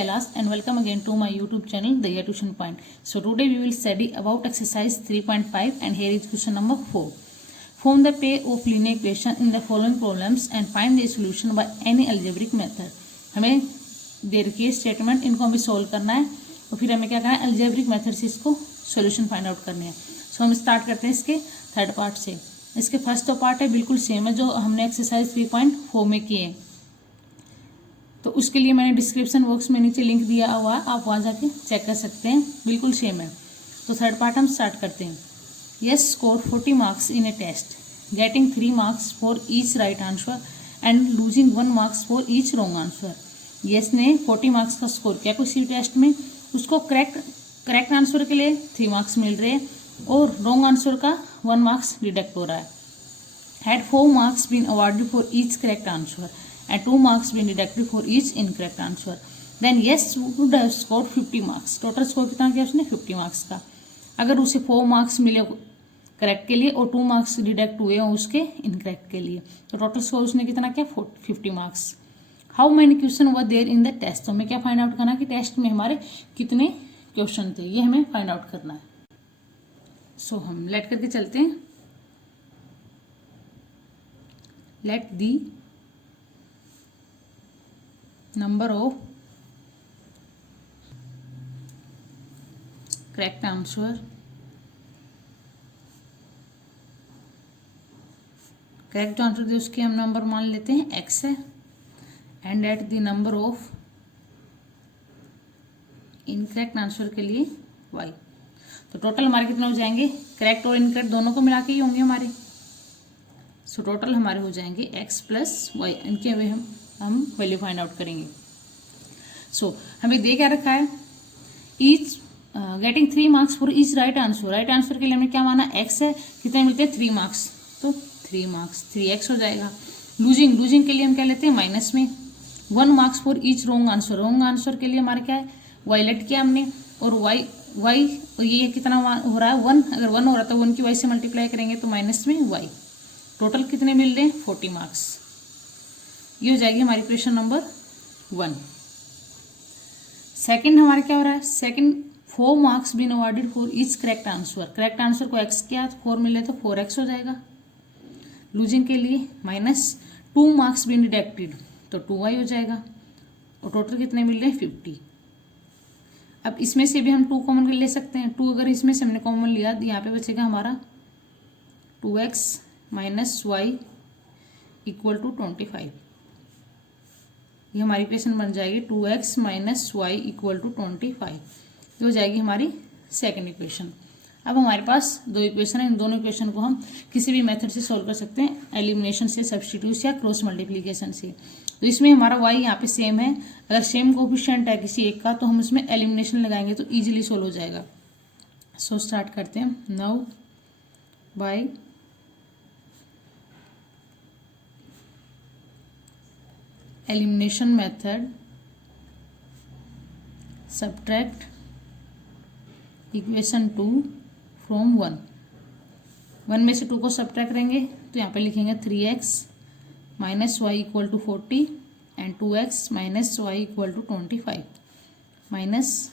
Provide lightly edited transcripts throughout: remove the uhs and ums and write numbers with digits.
Kailash and welcome again to my YouTube channel Daya Tuition Point. So today we will study about exercise 3.5 and here is question number 4. Form the pair of linear equation in the following problems and find the solution by any algebraic method. हमें दे रखी है statement, इनको हमें solve करना है और फिर हमें क्या करना है, अल्जेब्रिक मेथड से इसको सोल्यूशन फाइंड आउट करने हैं. सो हम स्टार्ट करते हैं इसके थर्ड पार्ट से. इसके फर्स्ट तो पार्ट है बिल्कुल सेम है जो हमने एक्सरसाइज 3.4 में किए हैं, तो उसके लिए मैंने डिस्क्रिप्शन बॉक्स में नीचे लिंक दिया हुआ है, आप वहाँ जाके चेक कर सकते हैं, बिल्कुल सेम है. तो थर्ड पार्ट हम स्टार्ट करते हैं. Yash score 40 marks in a test, getting 3 marks for each right answer and losing 1 marks for each wrong answer. Yash ने 40 मार्क्स का स्कोर किया किसी टेस्ट में, उसको करेक्ट आंसर के लिए 3 मार्क्स मिल रहे हैं और रॉन्ग आंसर का 1 मार्क्स डिडक्ट हो रहा है. Had 4 marks been awarded for each correct answer and 2 marks been deducted for each incorrect answer. Then yes would have scored 50 marks. Total score कितना किया उसने 50 मार्क्स का. अगर उसे 4 मार्क्स मिले करेक्ट के लिए और 2 मार्क्स डिडक्ट हुए और उसके इनकरेक्ट के लिए, तो टोटल स्कोर उसने कितना किया 50 marks. How many question were there in the test. तो हमें क्या फाइंड आउट करना है कि टेस्ट में हमारे कितने क्वेश्चन थे, ये हमें फाइंड आउट करना है. सो हम लेट करके चलते हैं. Let the number of correct answer correct जो आंसर दे उसके हम नंबर मान लेते हैं x है, and at the number of incorrect answer के लिए y. तो टोटल हमारे कितने हो जाएंगे, करेक्ट और इनकरेक्ट दोनों को मिला के ही होंगे हमारे. सो टोटल हमारे हो जाएंगे x प्लस वाई, इनके वे हम वैल्यू फाइंड आउट करेंगे. सो हमें दे क्या रखा है, each getting 3 marks for each right answer. Right answer के लिए हमने क्या माना x है, कितने मिलते हैं 3 मार्क्स, तो 3 मार्क्स 3x हो जाएगा. लूजिंग के लिए हम क्या लेते हैं माइनस में. 1 marks for each wrong answer. Wrong answer के लिए हमारा क्या है y लेट किया हमने, और y ये कितना हो रहा है 1. अगर 1 हो रहा है तो 1 की y से मल्टीप्लाई करेंगे तो माइनस में y. टोटल कितने मिल रहे हैं 40 मार्क्स. ये हो जाएगी हमारी क्वेश्चन नंबर 1. सेकंड हमारा क्या हो रहा है, second 4 marks been awarded for each correct answer. Correct answer को x किया तो 4 मिले तो 4x हो जाएगा. लूजिंग के लिए माइनस 2 मार्क्स बीन डिडक्टेड तो 2y हो जाएगा. और टोटल कितने मिल रहे हैं 50. अब इसमें से भी हम 2 कॉमन ले सकते हैं. 2 अगर इसमें से हमने कॉमन लिया तो यहाँ पे बचेगा हमारा 2x minus y equal to 25. ये हमारी इक्वेशन बन जाएगी 2x minus y equal to 25. ये हो जाएगी हमारी सेकंड इक्वेशन. अब हमारे पास 2 इक्वेशन है, इन दोनों इक्वेशन को हम किसी भी मेथड से सॉल्व कर सकते हैं, एलिमिनेशन से, सब्स्टिट्यूट या क्रॉस मल्टीप्लिकेशन से. तो इसमें हमारा y यहाँ पे सेम है. अगर सेम कोफिशिएंट है किसी एक का तो हम उसमें एलिमिनेशन लगाएंगे तो ईजिली सॉल्व हो जाएगा. सो स्टार्ट करते हैं. Now by elimination method subtract equation 2 from 1. 1 में से 2 को सब्ट्रैक्ट करेंगे तो यहाँ पे लिखेंगे 3x minus y equal to 40 and 2x minus y equal to 25. Minus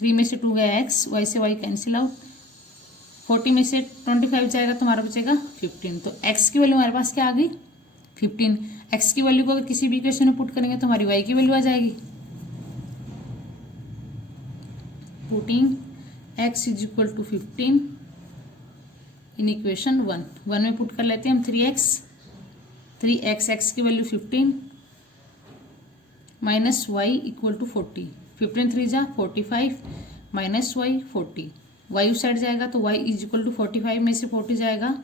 3 में से 2 गया x, y से y कैंसिल आउट. 40 में से 25 जाएगा तो हमारा बचेगा 15. तो x की वैल्यू हमारे पास क्या आ गई 15. x की वैल्यू को अगर किसी भी इक्वेशन में पुट करेंगे तो हमारी y की वैल्यू आ जाएगी. Putting x is equal to 15 in equation 1 में पुट कर लेते हैं हम 3x x की value 15 minus y equal to 40. 15 3 जा 45 माइनस y 40. y उस साइड जाएगा तो y इज इक्वल टू 45 में से 40 जाएगा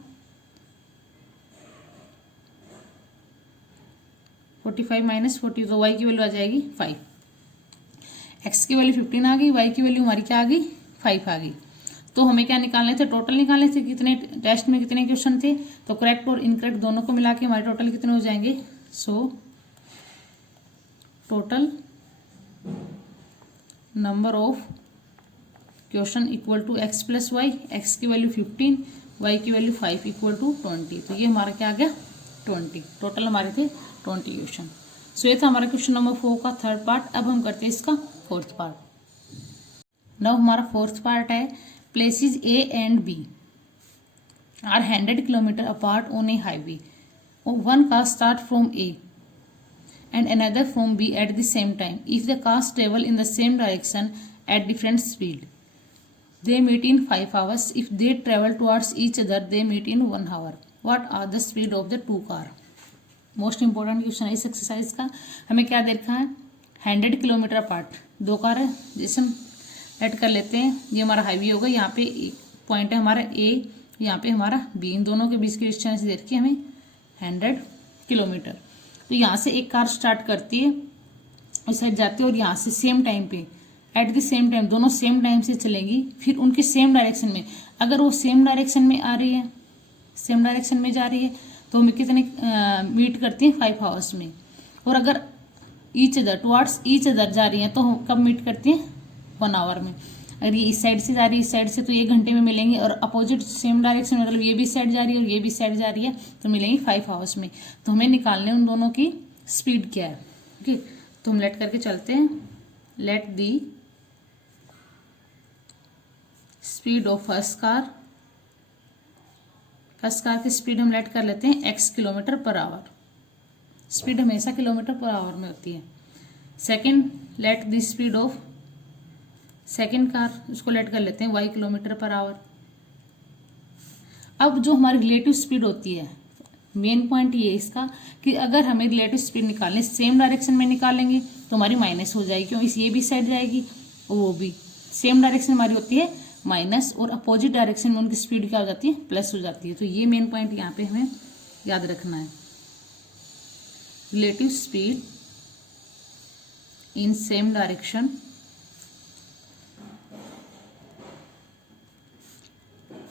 45 माइनस 40, तो y की वैल्यू आ जाएगी 5. x की वैल्यू 15 आ गई, y की वैल्यू हमारी क्या आ गई 5 आ गई. तो हमें क्या निकालने थे, टोटल निकालने थे कितने टेस्ट में कितने क्वेश्चन थे. तो करेक्ट और इनकरेक्ट दोनों को मिला के हमारे टोटल कितने हो जाएंगे. So total number of question equal to x plus y. x की वैल्यू 15, y की वैल्यू 5 इक्वल टू 20. तो ये हमारा क्या आ गया 20. टोटल हमारे थे 20 क्वेश्चन. सो ये था हमारा क्वेश्चन नंबर 4 का थर्ड पार्ट। अब हम करते हैं इसका फोर्थ पार्ट। नाउ हमारा फोर्थ पार्ट है places A and B are 100 kilometre apart on a highway. One car start from A and another from B at the same time. If the cars travel in the same direction at different speed, they meet in 5 hours. If they travel towards each other, they meet in 1 hour. What are the speed of the two car? Most important question है इस exercise का। हमें क्या देखा है, 100 kilometre apart दो car है, जैसे हम ऐड कर लेते हैं। ये हमारा हाईवे होगा, यहाँ पे पॉइंट है हमारा ए, यहाँ पे हमारा बी, इन दोनों के बीच की डिस्टेंस देखिए हमें 100 किलोमीटर। तो यहाँ से एक कार स्टार्ट करती है, उस साइड जाती है और यहाँ से सेम टाइम पे एट द सेम टाइम दोनों सेम टाइम से चलेंगी। फिर उनके सेम डायरेक्शन में, अगर वो सेम डायरेक्शन में आ रही है, सेम डायरेक्शन में जा रही है, तो हमें कितने मीट करती हैं 5 आवर्स में। और अगर each other towards each other जा रही है तो कब मीट करती हैं 1 आवर में। अगर ये इस साइड से जा रही है इस साइड से तो 1 घंटे में मिलेंगे, और अपोजिट सेम डायरेक्शन मतलब ये भी साइड जा रही है और ये भी साइड जा रही है तो मिलेंगी 5 आवर्स में। तो हमें निकालने उन दोनों की स्पीड क्या है। ओके, तो हम लेट करके चलते हैं। Let the speed of first car की स्पीड हम लेट कर लेते हैं x kilometre per hour. Speed हमेशा किलोमीटर पर आवर में होती है। Second, let the speed of second car, उसको लेट कर लेते हैं y किलोमीटर पर आवर। अब जो हमारी रिलेटिव स्पीड होती है, मेन पॉइंट ये है इसका कि अगर हमें रिलेटिव स्पीड निकालने सेम डायरेक्शन में निकालेंगे तो हमारी माइनस हो जाएगी, क्यों, इस ये भी साइड जाएगी और वो भी। सेम डायरेक्शन हमारी होती है माइनस, और अपोजिट डायरेक्शन में उनकी स्पीड क्या हो जाती है, प्लस हो जाती है। तो ये मेन पॉइंट यहाँ पे हमें याद रखना है। Relative speed in same direction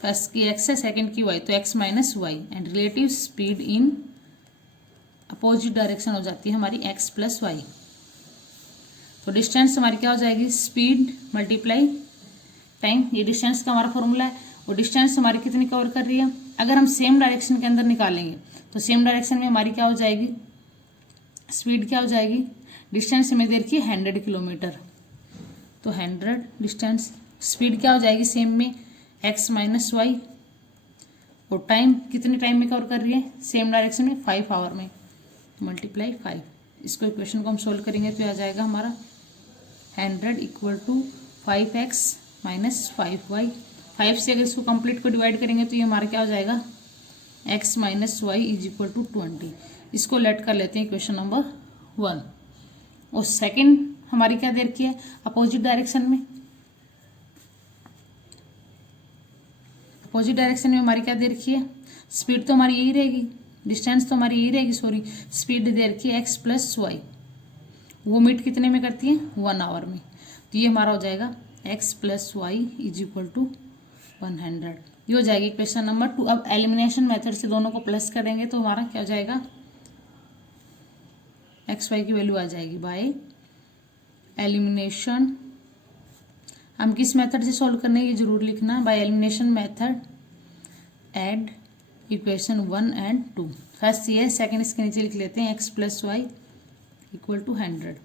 first की x है, सेकंड की y, तो x minus y, and relative speed in opposite direction हो जाती है हमारी x प्लस वाई। तो डिस्टेंस हमारी क्या हो जाएगी, स्पीड मल्टीप्लाई टाइम। ये डिस्टेंस का हमारा फॉर्मूला है। और डिस्टेंस हमारी कितनी कवर कर रही है, अगर हम सेम डायरेक्शन के अंदर निकालेंगे तो सेम डायरेक्शन में हमारी क्या हो जाएगी, स्पीड क्या हो जाएगी, डिस्टेंस हमें दे रखी है 100 किलोमीटर, तो 100 डिस्टेंस, स्पीड क्या हो जाएगी सेम में x माइनस वाई, और टाइम कितने टाइम में कवर कर रही है, सेम डायरेक्शन में 5 आवर में, मल्टीप्लाई 5। इसको इक्वेशन को हम सोल्व करेंगे तो आ जाएगा हमारा 100 equal to 5x minus 5y। 5 से अगर इसको कंप्लीट को डिवाइड करेंगे तो ये हमारा क्या हो जाएगा, x minus y is equal to 20। इसको लेट कर लेते हैं इक्वेशन नंबर 1। और सेकंड हमारी क्या दे रखी है, अपोजिट डायरेक्शन में, अपोजिट डायरेक्शन में हमारी क्या दे रखी है, स्पीड तो हमारी यही रहेगी, डिस्टेंस तो हमारी यही रहेगी, सॉरी, स्पीड दे रखी है x प्लस वाई। वो मीट कितने में करती है, 1 आवर में। तो ये हमारा हो जाएगा x plus y is equal to 100। ये हो जाएगी क्वेश्चन नंबर 2। अब एलिमिनेशन मेथड से दोनों को प्लस करेंगे तो हमारा क्या हो जाएगा, एक्स वाई की वैल्यू आ जाएगी बाय एलिमिनेशन। हम किस मेथड से सॉल्व करने ये जरूर लिखना, by elimination method add equation 1 and 2। First ये, सेकंड इसके नीचे लिख लेते हैं x plus y equal to 100।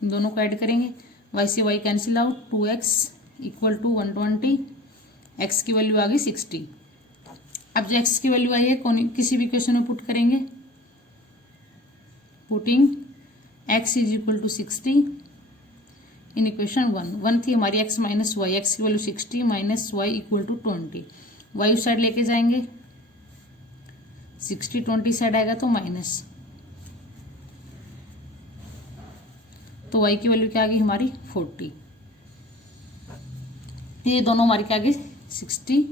इन दोनों को ऐड करेंगे, y से y cancel out, 2x equal to 120, x की वैल्यू आ गई 60। अब जो x की वैल्यू आई है किसी भी क्वेश्चन में पुट करेंगे, putting x is equal to 60 in equation 1 थी हमारी x माइनस वाई, x की value 60 minus y equal to 20। y उस साइड लेके जाएंगे, 60 20 साइड आएगा तो माइनस, तो y की वैल्यू क्या आ गई हमारी 40। ये दोनों हमारी क्या आ गई 60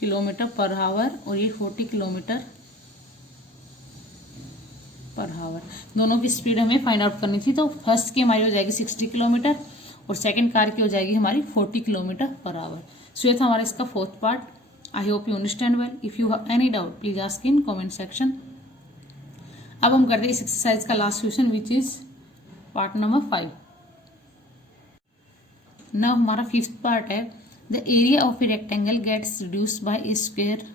किलोमीटर पर आवर और ये 40 किलोमीटर पर आवर। दोनों की स्पीड हमें फाइंड आउट करनी थी। तो फर्स्ट की हमारी हो जाएगी 60 किलोमीटर और सेकंड कार की हो जाएगी हमारी 40 किलोमीटर पर आवर। सो ये था हमारा इसका fourth part. I hope you understand well. If you have any doubt please ask in comment section. अब हम करते हैं इस एक्सरसाइज का last question which is part number 5। Now हमारा फिफ्थ पार्ट है the area of a rectangle gets reduced by a square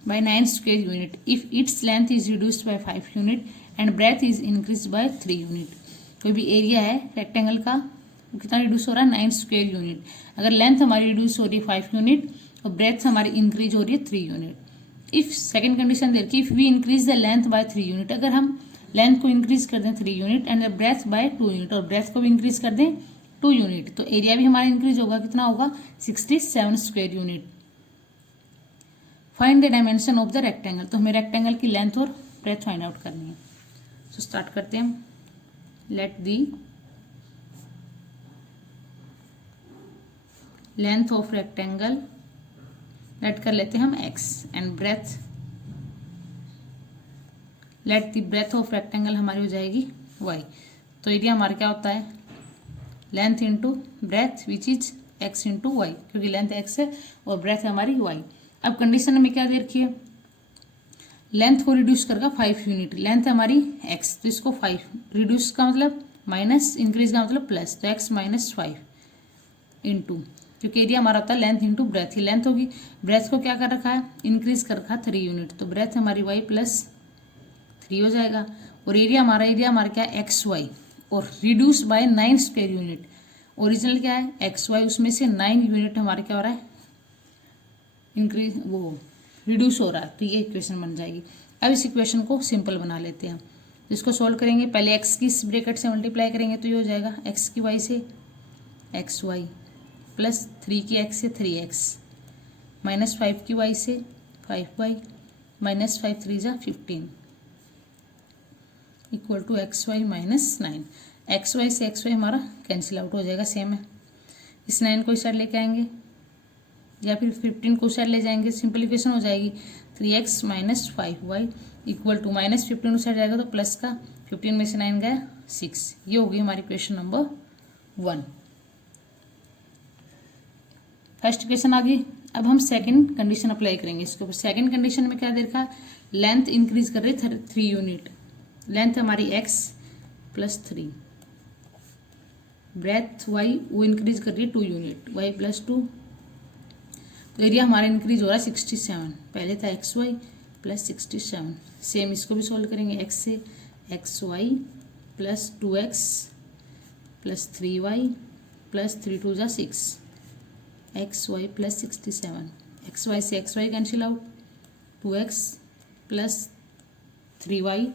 by 9 square unit if its length is reduced by 5 unit and breadth is increase by 3 unit. कोई भी area है rectangle का, वो कितना reduce हो रहा है, 9 स्क्वायर यूनिट। अगर लेंथ हमारी रिड्यूस हो रही है 5 यूनिट और ब्रेथ हमारी इंक्रीज हो रही है 3 यूनिट। इफ सेकेंड कंडीशन दे रखी, if we increase the length by 3 unit, अगर हम लेंथ को इंक्रीज कर दें 3 unit and the breadth by 2 unit, और ब्रेथ को भी इंक्रीज कर दें 2 यूनिट, तो एरिया भी हमारा इंक्रीज होगा, कितना होगा, 67 square unit. Find the dimension of the rectangle, तो हमें रेक्टेंगल की लेंथ और ब्रेथ फाइंड आउट करनी है। सो स्टार्ट करते हैं हम। Let the length of rectangle, let कर लेते हैं हम x and breadth, let the breadth of rectangle हमारी हो जाएगी y। तो एरिया हमारा क्या होता है, length into breadth which is x into y, क्योंकि लेंथ x है और ब्रेथ है हमारी y। अब कंडीशन में क्या दे रखी है, लेंथ को रिड्यूस करगा 5 यूनिट, लेंथ है हमारी x, तो इसको 5 रिड्यूस का मतलब माइनस, इंक्रीज का मतलब प्लस, तो x माइनस 5 इंटू, क्योंकि एरिया हमारा होता है लेंथ इंटू ब्रेथ, ही लेंथ होगी। ब्रेथ को क्या कर रखा है, इंक्रीज कर रखा है 3 यूनिट, तो ब्रेथ हमारी y प्लस 3 हो जाएगा। और एरिया हमारा क्या है, एक्स वाई, और reduce by 9 square unit. Original क्या है एक्स वाई, उसमें से 9 यूनिट हमारे क्या हो रहा है, इंक्रीज वो रिड्यूस हो रहा है, तो ये इक्वेशन बन जाएगी। अब इस इक्वेशन को सिंपल बना लेते हैं हम। इसको सॉल्व करेंगे, पहले एक्स की इस ब्रैकेट से मल्टीप्लाई करेंगे तो ये हो जाएगा एक्स की वाई से एक्स वाई, प्लस 3 की एक्स से 3x, माइनस 5 की वाई से 5y, माइनस 5 3 जा 15, equal to x y minus 9। X Y से एक्स वाई हमारा कैंसिल आउट हो जाएगा, सेम है। इस 9 को इस साइड लेके आएंगे या फिर 15 को उस साइड ले जाएंगे, सिंपलीफिकेशन हो जाएगी 3x minus 5y equal to minus 15 उस साइड जाएगा तो प्लस का, 15 में से 9 गया 6। ये होगी हमारी क्वेश्चन नंबर 1। फर्स्ट क्वेश्चन आ गई। अब हम सेकंड कंडीशन अप्लाई करेंगे इसके ऊपर। सेकंड कंडीशन में क्या दे रखा, लेंथ इंक्रीज कर रही है 3 यूनिट, लेंथ हमारी x प्लस 3, ब्रेथ y वो इंक्रीज कर रही है 2 यूनिट, y प्लस 2, तो एरिया हमारा इंक्रीज हो रहा है 67, पहले था एक्स वाई प्लस 67। सेम इसको भी सोल्व करेंगे, x से x Y plus 2x plus 3y plus 3 2 जा 6, X Y plus 67, X Y से x Y cancel out, 2x plus 3y,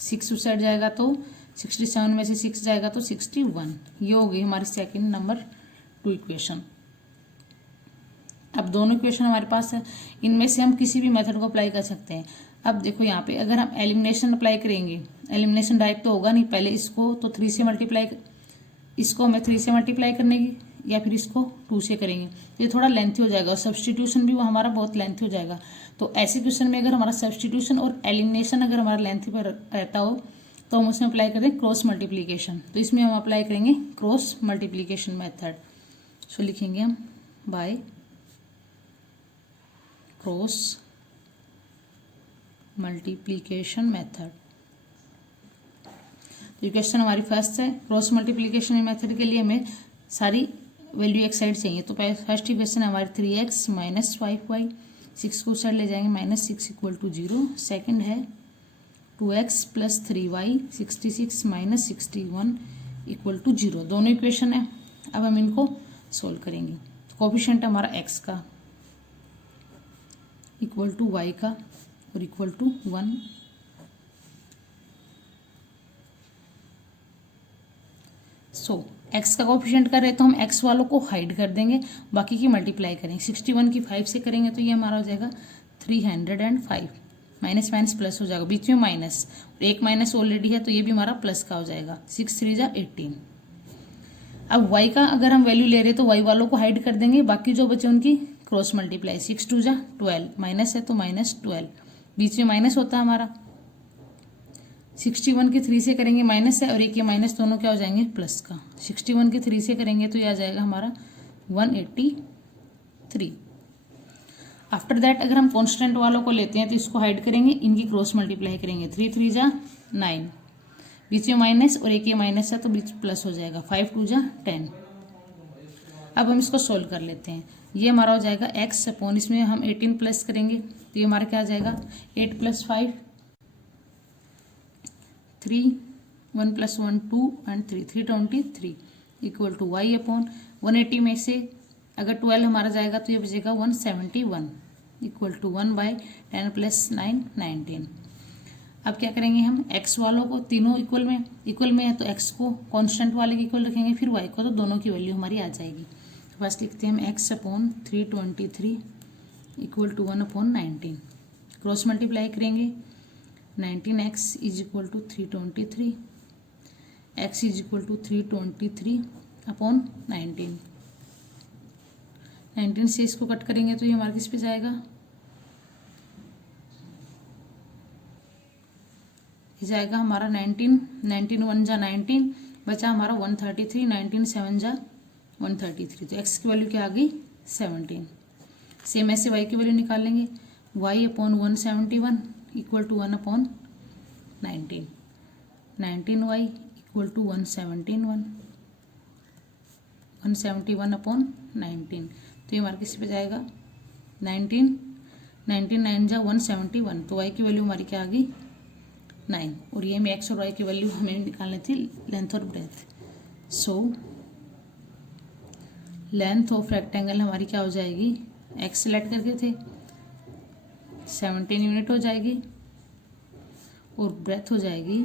6 उस साइड जाएगा तो 67 में से 6 जाएगा तो 61। ये हो गई हमारी सेकंड नंबर 2 इक्वेशन। अब दोनों इक्वेशन हमारे पास है, इनमें से हम किसी भी मेथड को अप्लाई कर सकते हैं। अब देखो यहाँ पे अगर हम एलिमिनेशन अप्लाई करेंगे, एलिमिनेशन डायरेक्ट तो होगा नहीं, पहले इसको तो 3 से मल्टीप्लाई, इसको हमें 3 से मल्टीप्लाई करने की या फिर इसको 2 से करेंगे, ये थोड़ा लेंथी हो जाएगा और सब्सटीट्यूशन भी वो हमारा बहुत लेंथी हो जाएगा। तो ऐसे क्वेश्चन में अगर हमारा सब्सटीट्यूशन और एलिमिनेशन अगर हमारा लेंथी पर रहता हो तो हम उसमें अप्लाई करें क्रॉस मल्टीप्लीकेशन, तो इसमें हम अप्लाई करेंगे क्रॉस मल्टीप्लीकेशन मेथड। सो लिखेंगे हम बाय क्रॉस मल्टीप्लीकेशन मेथड। तो क्वेश्चन हमारी फर्स्ट है, क्रॉस मल्टीप्लीकेशन मेथड के लिए हमें सारी वैल्यू एक साइड चाहिए। तो फर्स्ट इक्वेशन है हमारी 3x माइनस 5y, 6 को साइड ले जाएंगे, माइनस 6 इक्वल टू 0। सेकेंड है 2x plus 3y 66 minus 61 equal to 0। दोनों इक्वेशन है, अब हम इनको सोल्व करेंगे। कोफिशिएंट हमारा x का इक्वल टू y का और इक्वल टू 1। सो x का कोफिशिएंट कर रहे तो हम x वालों को हाइड कर देंगे, बाकी की मल्टीप्लाई करेंगे। 61 की 5 से करेंगे तो ये हमारा हो जाएगा 305, माइनस माइनस प्लस हो जाएगा, बीच में माइनस, और एक माइनस ऑलरेडी है तो ये भी हमारा प्लस का हो जाएगा, 6 3 जा 18। अब y का अगर हम वैल्यू ले रहे तो y वालों को हाइड कर देंगे, बाकी जो बचे उनकी क्रॉस मल्टीप्लाई, 6 2 जा 12, माइनस है तो माइनस 12, बीच में माइनस होता है हमारा। 61 के 3 से करेंगे माइनस है और एक ये माइनस, दोनों क्या हो जाएंगे प्लस का। 61 के 3 से करेंगे तो ये आ जाएगा हमारा 183। आफ्टर दैट अगर हम कांस्टेंट वालों को लेते हैं तो इसको हाइड करेंगे, इनकी क्रॉस मल्टीप्लाई करेंगे, 3 3 जा 9, बीच में माइनस और एक ये माइनस है तो बीच प्लस हो जाएगा, 5 2 जा 10। अब हम इसको सोल्व कर लेते हैं। ये हमारा हो जाएगा x अपॉन, इसमें हम 18 प्लस करेंगे तो ये हमारा क्या आ जाएगा 8 plus 5 3, 1 + 1 2 and 3, 323 equal to y upon 180 में से अगर 12 हमारा जाएगा तो ये बचेगा 171 इक्वल टू 1/10 + 9 19। अब क्या करेंगे हम x वालों को तीनों इक्वल में है तो x को कांस्टेंट वाले के इक्वल रखेंगे, फिर y को तो दोनों की वैल्यू हमारी आ जाएगी। फर्स्ट लिखते हैं हम x upon 323 equal to 1/19। Cross multiply करेंगे 19x is equal to 323, x is equal to 323 upon 19। 19 से इसको कट करेंगे तो ये हमारे किस पे जाएगा, ये जाएगा हमारा 19, 19 1 जा 19 बचा हमारा 133, 19 7 जा 133, तो x की वैल्यू क्या आ गई 17। सेम ऐसे y की वैल्यू निकाल लेंगे, y upon 171 equal to 1/19, 19y equal to 171 upon 19, तो ये हमारे किस पे जाएगा 19, 19 9 जा 171, तो y की वैल्यू हमारी क्या आ गई 9। और ये में x और y की वैल्यू हमें निकालनी थी लेंथ और breadth. So length of rectangle हमारी क्या हो जाएगी, x सेलेक्ट करके थे 17 यूनिट हो जाएगी और ब्रेथ हो जाएगी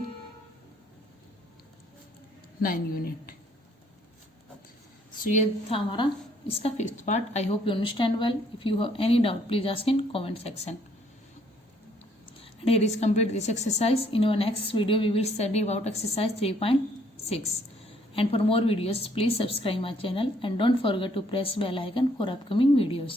9 यूनिट। सो ये था हमारा इसका 5th part. I hope you understand well. If you have any doubt please ask in comment section. And here is complete this exercise. In our next video we will study about exercise 3.6. And for more videos please subscribe my channel and don't forget to press bell icon for upcoming videos.